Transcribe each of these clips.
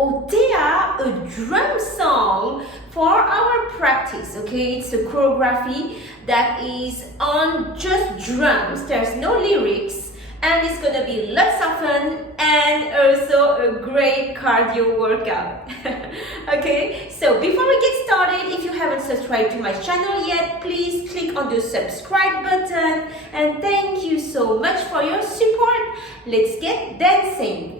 Ote'a, a drum song for our practice, okay? It's a choreography that is on just drums. There's no lyrics, and it's gonna be lots of fun and also a great cardio workout. Okay, so before we get started, if you haven't subscribed to my channel yet, please click on the subscribe button, and thank you so much for your support. Let's get dancing.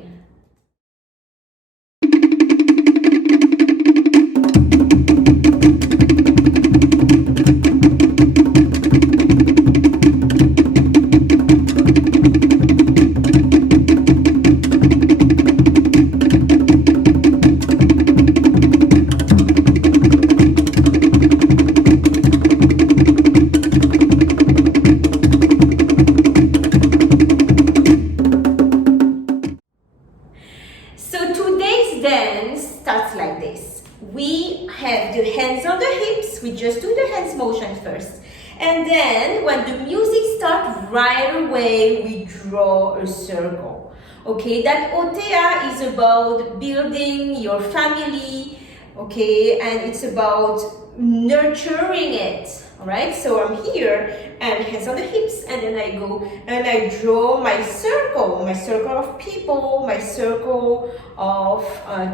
We have the hands on the hips. We just do the hands motion first, and then when the music starts, right away we draw a circle. Okay, that Ote'a is about building your family, okay, and it's about nurturing it. All right, so I'm here and hands on the hips, and then I go and I draw my circle of people, my circle of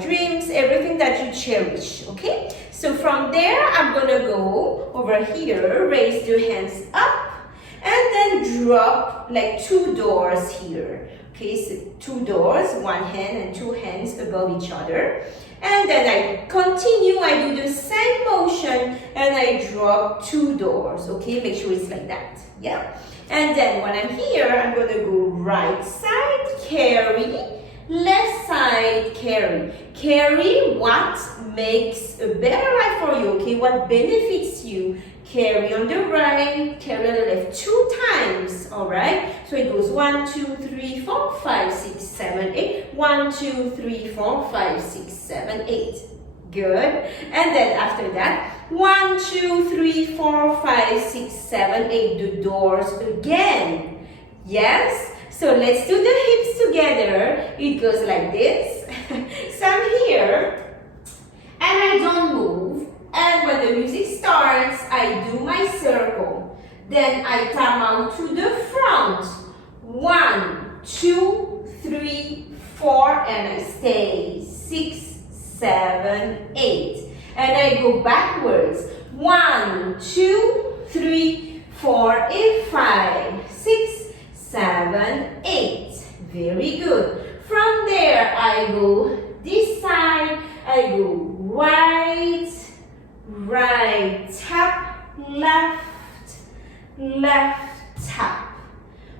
dreams, everything that you cherish. Okay, so from there I'm gonna go over here, raise the hands up, and then drop like two doors here. Okay, so two doors, one hand and two hands above each other. And then I continue, I do the same motion and I drop two doors. Okay, make sure it's like that. Yeah. And then when I'm here, I'm going to go right side, carry, left side, carry. Carry what makes a better life for you, okay? What benefits you. Carry on the right, carry on the left 2 times, all right? So it goes 1, 2, 3, 4, 5, 6, 7, 8. 1, 2, 3, 4, 5, 6, 7, 8. Good. And then after that, 1, 2, 3, 4, 5, 6, 7, 8. The doors again. Yes? So let's do the hips together. It goes like this. So I'm here, and I don't move. And when the music starts, I do my circle. Then I come out to the front. 1, 2, 3, 4, and I stay. 6, 7, 8. And I go backwards. 1, 2, 3, 4, and 5, 6, 7, 8. Very good. From there, I go this side. I go right, right, tap, left, left, tap.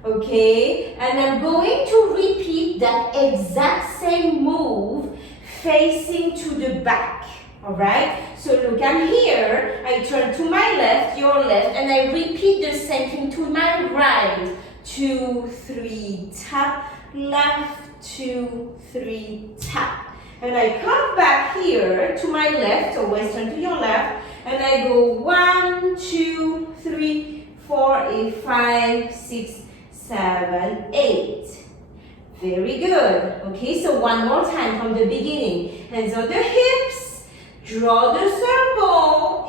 Okay, and I'm going to repeat that exact same move facing to the back. All right, so look, I'm here, I turn to my left, your left, and I repeat the same thing to my right. 2, 3, tap, left, 2, 3, tap. And I come back here to my left, always turn to your left, and I go 1, 2, 3, 4, 5, 6, 7, 8. Very good. Okay, so one more time from the beginning. Hands on the hips, draw the circle.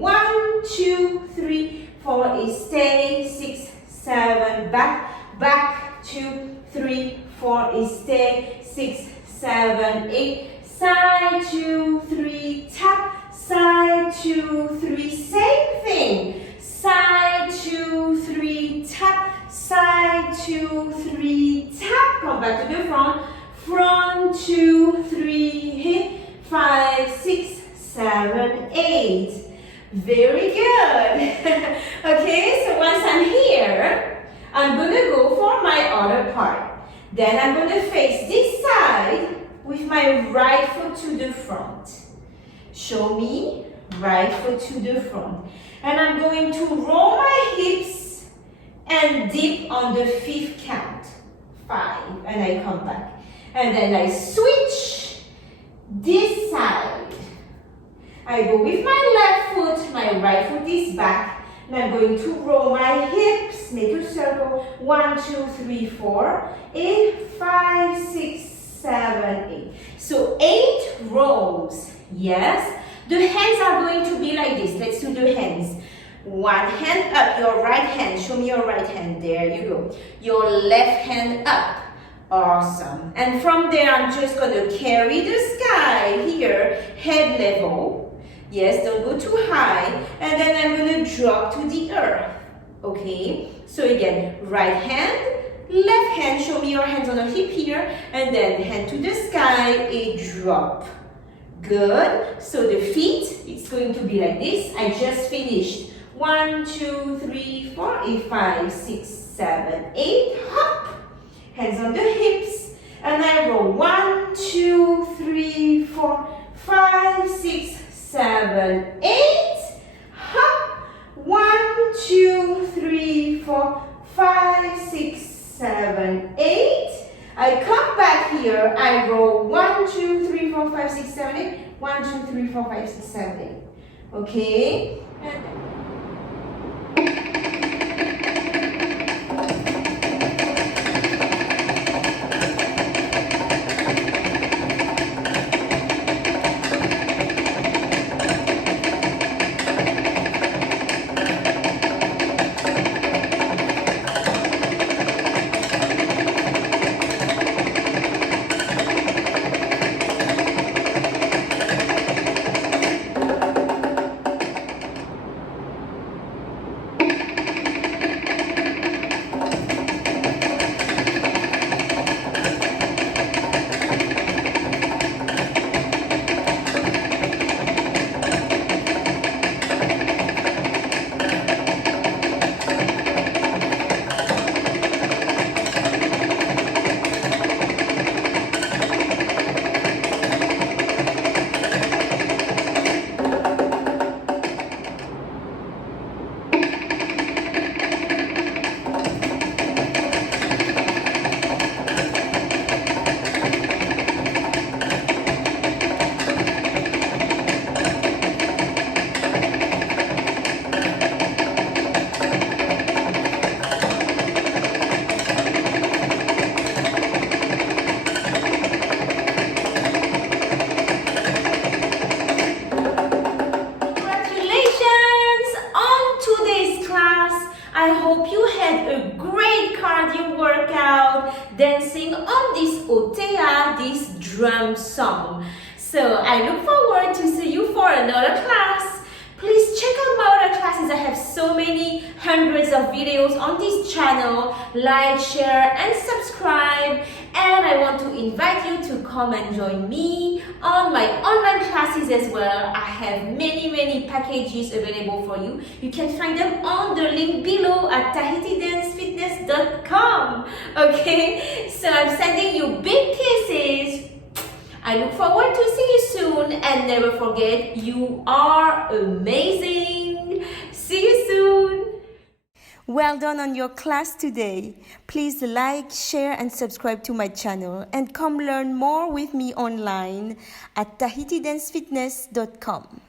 1, 2, 3, 4, stay, 6, 7, back, 2, 3, 4, stay, 6, 7, 8, side, 2, 3, tap, side, 2, 3, same thing, side, 2, 3, tap, side, 2, 3, tap, come back to the front, 2, 3, 5, 6, 7, 8, very good. Okay, so once I'm here, I'm going to go for my other part. Then I'm going to face this side with my right foot to the front. Show me, right foot to the front. And I'm going to roll my hips and dip on the 5th count. 5, and I come back. And then I switch this side. I go with my left foot, my right foot is back. And I'm going to roll my hips, make a circle. 1, 2, 3, 4, 8, 5, 6, 7, 8. So 8 rows. Yes. The hands are going to be like this. Let's do the hands. One hand up, your right hand. Show me your right hand. There you go. Your left hand up. Awesome. And from there, I'm just going to carry the sky here, head level. Yes, don't go too high. And then I'm going to drop to the earth. Okay. So again, right hand, left hand. Show me your hands on the hip here. And then hand to the sky, a drop. Good. So the feet, it's going to be like this. I just finished. 1, 2, 3, 4, 5, 6, 7, 8. Hop. Hands on the hips. And I roll. 1, 2, 3, 4, 5, 6, 7, 8. Hop. 1, 2, 3, 4, 5, 6, 7, 8. I come back here. I roll 1, 2, 3, 4, 5, 6, 7, 8. 1, 2, 3, 4, 5, 6, 7, 8. Okay. I hope you had a great cardio workout dancing on this Ote'a, this drum song. So I look forward to see you for another class. Please check out my other classes. I have so many hundreds of videos on this channel. Like, share and subscribe. And I want to invite you to come and join me on my online classes as well. I have many packages available for you. You can find them on the link below at TahitianDanceFitness.com. Okay, so I'm sending you big kisses. I look forward to seeing you soon, and never forget, you are amazing. See you soon. Well done on your class today. Please like, share and subscribe to my channel, and come learn more with me online at TahitianDanceFitness.com.